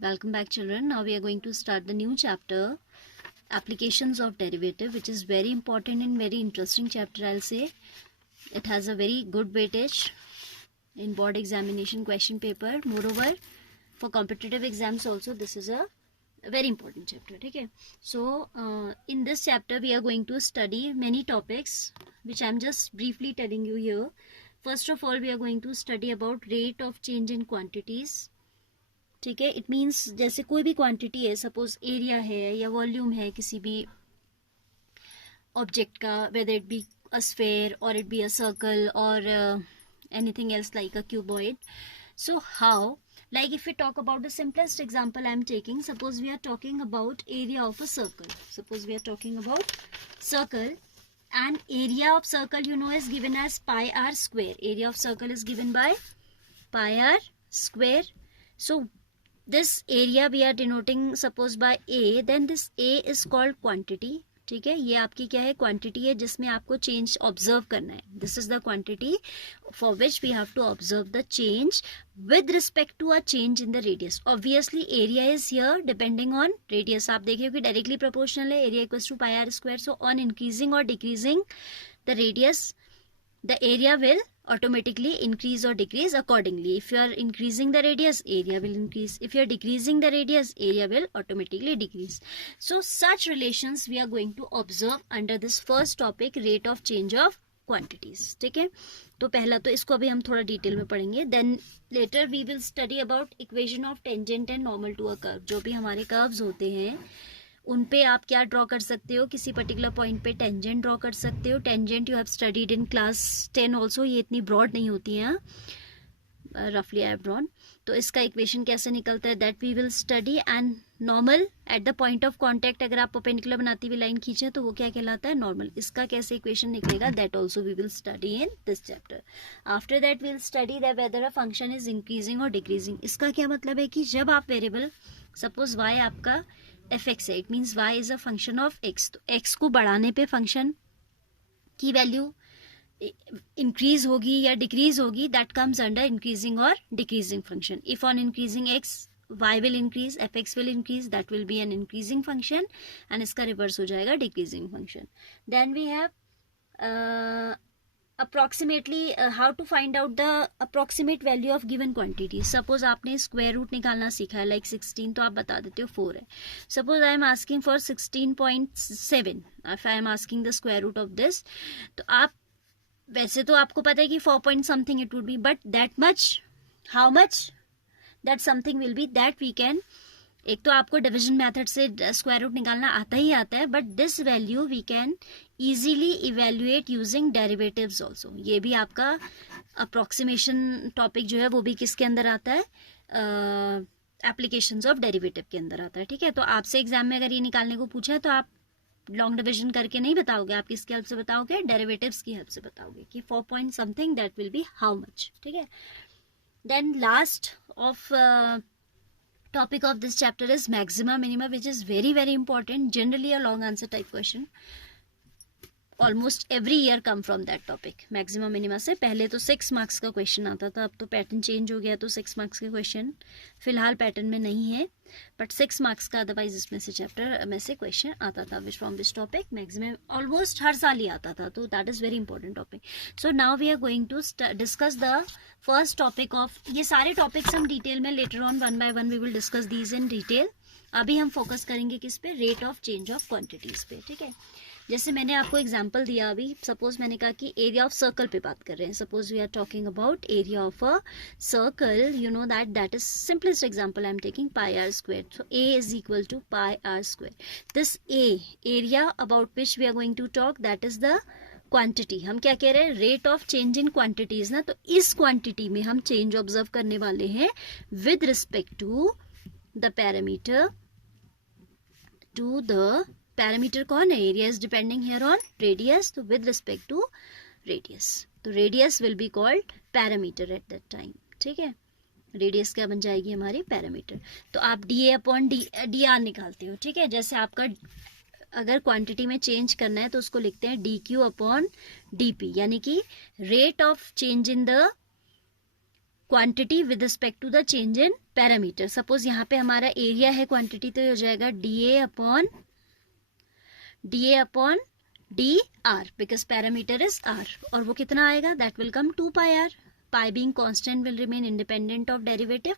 Welcome back, children. Now we are going to start the new chapter, Applications of Derivative, which is very important and very interesting chapter, I'll say. It has a very good weightage in board examination question paper. Moreover, for competitive exams also, this is a very important chapter. Okay. So, in this chapter, we are going to study many topics, which I'm just briefly telling you here. First of all, we are going to study about rate of change in quantities. ठीक है. It means जैसे कोई भी quantity है, suppose area है या volume है किसी भी ऑब्जेक्ट का, whether it be a sphere और इट बी अ सर्कल और anything else like a cuboid. So how, like if we talk about the simplest example I am taking, suppose we are talking about area of a circle. Suppose we are talking about circle, and area of circle is given as pi r square. Area of circle is given by pi r square. So this area we are denoting suppose by a, then this a is called quantity. ठीक है, ये आपकी क्या है, quantity है जिसमें आपको change observe करना है. This is the quantity for which we have to observe the change with respect to a change in the radius. Obviously area is here depending on radius. आप देखिए कि डायरेक्टली प्रोपोर्शनल है, area equals to pi r square. So on increasing और decreasing the radius, the area will automatically increase or decrease accordingly. If you are increasing the radius, area will increase. If you are decreasing the radius, area will automatically decrease. So such relations we are going to observe under this first topic, rate of change of quantities. ठीक है, तो पहला तो इसको अभी हम थोड़ा detail में पढ़ेंगे. Then later we will study about equation of tangent and normal to a curve. जो भी हमारे कर्व्स होते हैं उन पे आप क्या ड्रॉ कर सकते हो, किसी पर्टिकुलर पॉइंट पे टेंजेंट ड्रॉ कर सकते हो. Tangent you have studied in class 10 also. ये इतनी ब्रॉड नहीं होती हैं, रफली आई हैव ड्रॉन. तो इसका इक्वेशन कैसे निकलता है that we will study. And normal at the point of contact, अगर आप परपेंडिकुलर बनाती हुई लाइन खींचे तो वो क्या कहलाता है, नॉर्मल. इसका कैसे इक्वेशन निकलेगा that also we will study in this chapter. After that we will study that whether a function is increasing और डिक्रीजिंग. इसका क्या मतलब है कि जब आप वेरिएबल सपोज y आपका fx है, it means y is a function of x. तो x को बढ़ाने पे फंक्शन की वैल्यू इंक्रीज होगी या डिक्रीज होगी, दैट कम्स अंडर इंक्रीजिंग और decreasing function. If on increasing x, y will increase, fx will increase, that will be an increasing function, and इसका रिवर्स हो जाएगा decreasing function. Then we have approximately how to find out the approximate value of given quantity. Suppose आपने square root निकालना सीखा है, like 16, तो आप बता देते हो 4 है. Suppose I am asking for 16.7. if I am asking the square root of this, तो आप वैसे तो आपको पता है कि 4 point something it would be, but that much, how much that something will be, that we can, एक तो आपको डिवीजन मेथड से स्क्वायर रूट निकालना आता ही आता है, but this value we can easily evaluate using derivatives also. ये भी आपका अप्रोक्सीमेशन टॉपिक जो है वो भी किसके अंदर आता है, एप्लीकेशंस ऑफ डेरिवेटिव के अंदर आता है. ठीक है, तो आपसे एग्जाम में अगर ये निकालने को पूछा है तो आप लॉन्ग डिवीजन करके नहीं बताओगे, आप किसकी हेल्प से बताओगे, डेरिवेटिव्स की हेल्प से बताओगे कि 4 point something that will be how much. ठीक है, then last of topic of this chapter is maxima minima, which is very very important, generally a long answer type question. Almost every year come from that topic. maxima minima से पहले तो 6 marks का question आता था, अब तो pattern change हो गया, तो 6 मार्क्स के क्वेश्चन फिलहाल पैटर्न में नहीं है, बट 6 मार्क्स का अदरवाइज इसमें से चैप्टर में से क्वेश्चन आता था. Which from which topic, maximum almost हर साल ही आता था, तो that is very important topic. So now we are going to discuss the first topic of, ये सारे टॉपिक्स हम डिटेल में later on one by one we will discuss these in detail. अभी हम फोकस करेंगे किस पे, rate of change of quantities पे. ठीक है, जैसे मैंने आपको एग्जांपल दिया अभी, सपोज मैंने कहा कि एरिया ऑफ सर्कल पे बात कर रहे हैं. Suppose we are talking about area of a circle, you know that is simplest example I am taking, pi r square. So A is equal to pi r square. This area about which we are going to talk, that is the quantity. हम क्या कह रहे हैं, rate of change in quantities ना. तो इस quantity में हम चेंज ऑब्जर्व करने वाले हैं with respect to the parameter, to the parameter कौन है, area is depending here on radius, तो विद रिस्पेक्ट टू रेडियस. तो radius will be called parameter at that time. ठीक है, रेडियस क्या बन जाएगी हमारी, पैरामीटर. तो आप D A upon D R निकालते हो. ठीक है, जैसे आपका अगर क्वांटिटी में चेंज करना है तो उसको लिखते हैं D Q upon D P, यानी कि rate of change in the quantity with respect to the change in parameter. Suppose यहाँ पे हमारा एरिया है क्वांटिटी, तो ये हो जाएगा DA upon DR because parameter is R. और वो कितना आएगा, that will come 2 pi R. Pi being constant will remain independent of derivative.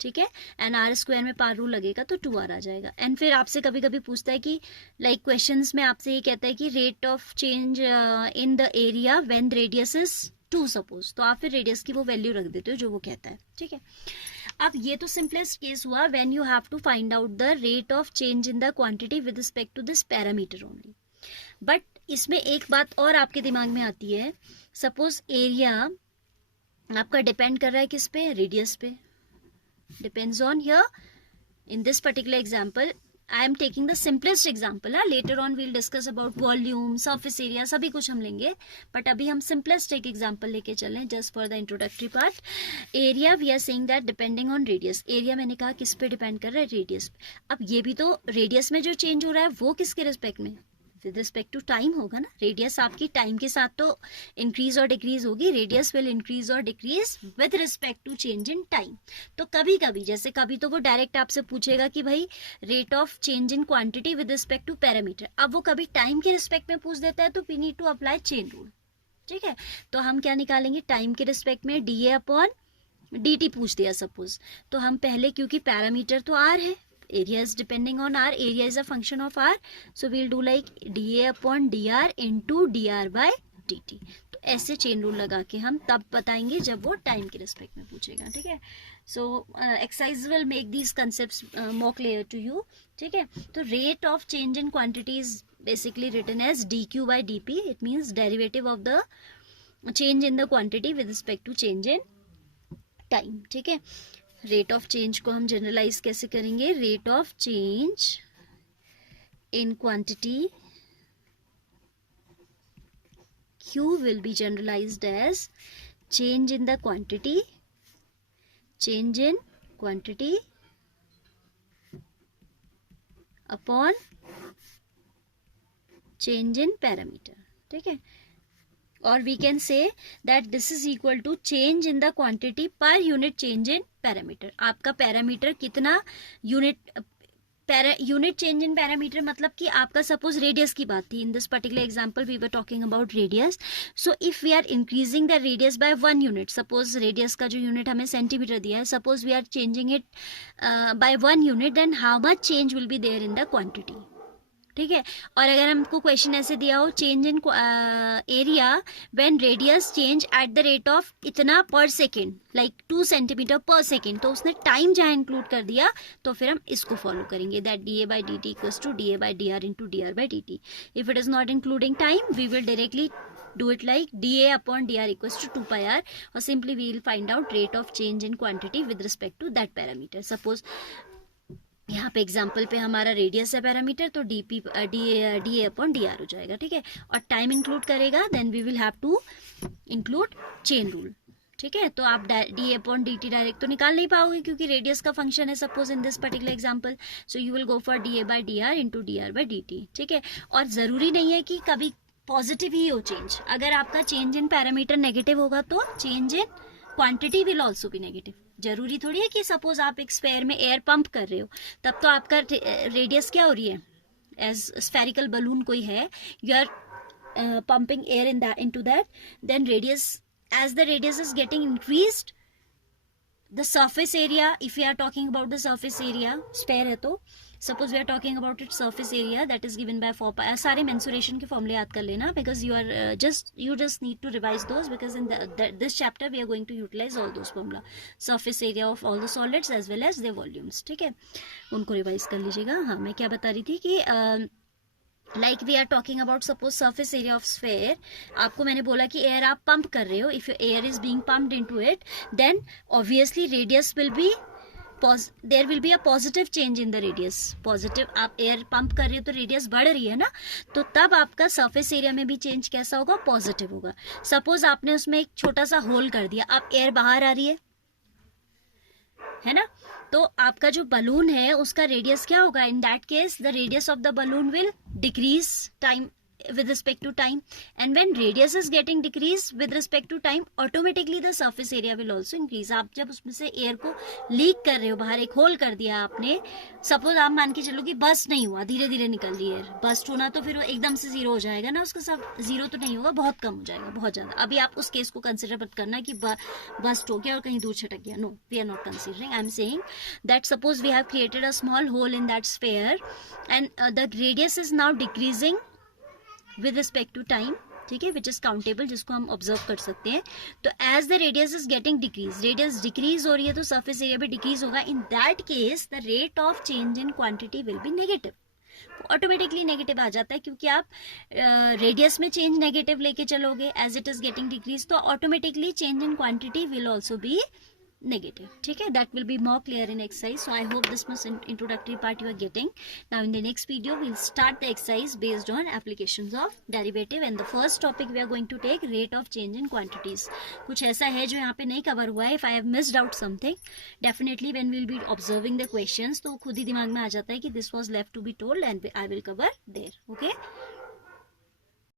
ठीक है, एंड R स्क्वायर में पार रूल लगेगा तो 2R आ जाएगा. एंड फिर आपसे कभी कभी पूछता है कि लाइक क्वेश्चंस में आपसे ये कहता है कि rate of change in the area when radius is 2 suppose, तो आप फिर रेडियस की वो वैल्यू रख देते हो जो वो कहता है. ठीक है, अब ये तो सिंपलेस्ट केस हुआ when you have to find out the rate of change in the quantity with respect to this parameter only. But इसमें एक बात और आपके दिमाग में आती है. सपोज एरिया आपका डिपेंड कर रहा है किस पे, रेडियस पे. Depends on here in this particular example I am taking the simplest example. Later on we'll discuss about volume, surface area, सभी कुछ हम लेंगे. बट अभी हम सिंपलेस्ट एक एग्जांपल लेके चलें just for the introductory part. Area we are saying that depending on radius. Area मैंने कहा किस पे डिपेंड कर रहा है, रेडियस. अब ये भी तो रेडियस में जो चेंज हो रहा है वो किसके रिस्पेक्ट में, विद रिस्पेक्ट टू टाइम होगा ना. रेडियस आपकी टाइम के साथ तो इंक्रीज और डिक्रीज होगी. रेडियस विल इंक्रीज और decrease with respect to change in time. तो कभी कभी जैसे कभी तो वो डायरेक्ट आपसे पूछेगा कि भाई rate of change in quantity with respect to parameter. अब वो कभी टाइम के रिस्पेक्ट में पूछ देता है तो we need to apply chain rule. ठीक है, तो हम क्या निकालेंगे, टाइम के रिस्पेक्ट में DA अपॉन DT पूछ दिया सपोज, तो हम पहले, क्योंकि पैरामीटर तो R है, area is depending on R, area is a function of R, so we'll do like DA upon DR into DR by DT. तो ऐसे चेन रूल लगा के हम तब बताएंगे जब वो टाइम के रिस्पेक्ट में पूछेगा. ठीक है, so exercise will make these concepts more clear to you. ठीक है, तो rate of change in quantity is basically written as DQ by DP. It means derivative of the change in the quantity with respect to change in time. ठीक है, rate of change को हम generalise कैसे करेंगे, rate of change in quantity Q will be generalized as change in the quantity upon change in parameter. ठीक है, और we can say that this is equal to change in the quantity per unit change in parameter. आपका parameter कितना unit change in parameter, मतलब कि आपका suppose radius की बात थी. In this particular example we were talking about radius. So if we are increasing the radius by 1 unit, suppose radius का जो यूनिट हमें सेंटीमीटर दिया है, suppose we are changing it bye 1 unit, then how much change will be there in the quantity. ठीक है, और अगर हमको क्वेश्चन ऐसे दिया हो, change in area when radius change at the rate of इतना per second, like 2 centimetre per second, तो उसने टाइम जहाँ इंक्लूड कर दिया तो फिर हम इसको फॉलो करेंगे, that DA by DT equals to DA by DR into DR by DT. If it is not including time we will directly do it like DA upon DR equals to 2 pi R, or simply we will find out rate of change in quantity with respect to that parameter. Suppose यहाँ पे example पे हमारा radius है parameter, तो DA upon DR हो जाएगा. ठीक है, और टाइम इंक्लूड करेगा, then we will have to include chain rule. ठीक है, तो आप DA अपॉन DT डायरेक्ट तो निकाल नहीं पाओगे क्योंकि रेडियस का फंक्शन है suppose in this particular example. So you will go for DA by DR into DR by DT. ठीक है, और जरूरी नहीं है कि कभी पॉजिटिव ही हो चेंज. अगर आपका चेंज इन पैरामीटर नेगेटिव होगा तो change in quantity will also B negative. जरूरी थोड़ी है कि सपोज आप एक स्फेयर में एयर पंप कर रहे हो, तब तो आपका रेडियस क्या हो रही है, एज स्फेरिकल बलून कोई है, you are pumping air into that, then radius, as the radius is getting increased, the surface area, if we are talking about the surface area, sphere है तो suppose we are talking about its surface area that is given by 4 pi. सारे mensuration के फॉर्मूले याद कर लेना, because you just need to revise those, because in this chapter we are going to utilize all those formula, surface area of all the solids as well as their volumes. ठीक है, उनको revise कर लीजिएगा. हाँ, मैं क्या बता रही थी कि like we are talking about suppose surface area of sphere. आपको मैंने बोला कि एयर आप पंप कर रहे हो, if air is being pumped into it, then obviously radius will be, there will be a positive change in the radius. Positive, आप air pump कर रहे हो तो रेडियस बढ़ रही है ना, तो तब आपका सरफेस एरिया में भी चेंज कैसा होगा, पॉजिटिव होगा. सपोज आपने उसमें एक छोटा सा होल कर दिया, अब एयर बाहर आ रही है ना, तो आपका जो बलून है उसका रेडियस क्या होगा, in that case the radius of the balloon will decrease time with respect to time, and when radius is getting decreased with respect to time, automatically the surface area will also increase. आप जब उसमें से air को leak कर रहे हो, बाहर एक होल कर दिया आपने, सपोज आप मान के चलो कि बस्ट नहीं हुआ, धीरे धीरे निकल रही एयर, बस्ट होना तो फिर वो एकदम से जीरो हो जाएगा ना, उसका सब जीरो तो नहीं होगा, बहुत कम हो जाएगा, बहुत ज्यादा. अभी आप उस केस को कंसिडर मत करना कि बस्ट हो गया और कहीं दूर छटक गया. No, we are not considering. I am saying that suppose we have created a small hole in that sphere and the radius is now decreasing with respect to time, ठीक है, विच इज काउंटेबल, जिसको हम observe कर सकते हैं. तो as the radius is getting decrease, radius decrease हो रही है तो सरफेस एरिया भी डिक्रीज होगा. In that case the rate of change in quantity will be negative. Automatically negative आ जाता है क्योंकि आप रेडियस में चेंज नेगेटिव लेके चलोगे as it is getting decrease, तो automatically change in quantity will also be negative. ठीक है, that will be more clear in exercise. So I hope this much introductory part you are getting. Now in the next video we'll start the exercise based on applications of derivative, and the first topic we are going to take rate of change in quantities. कुछ ऐसा है जो यहाँ पे नहीं cover हुआ है. If I have missed out something, definitely when we'll be observing the questions तो खुद ही दिमाग में आ जाता है कि this was left to be told and I will cover there. Okay.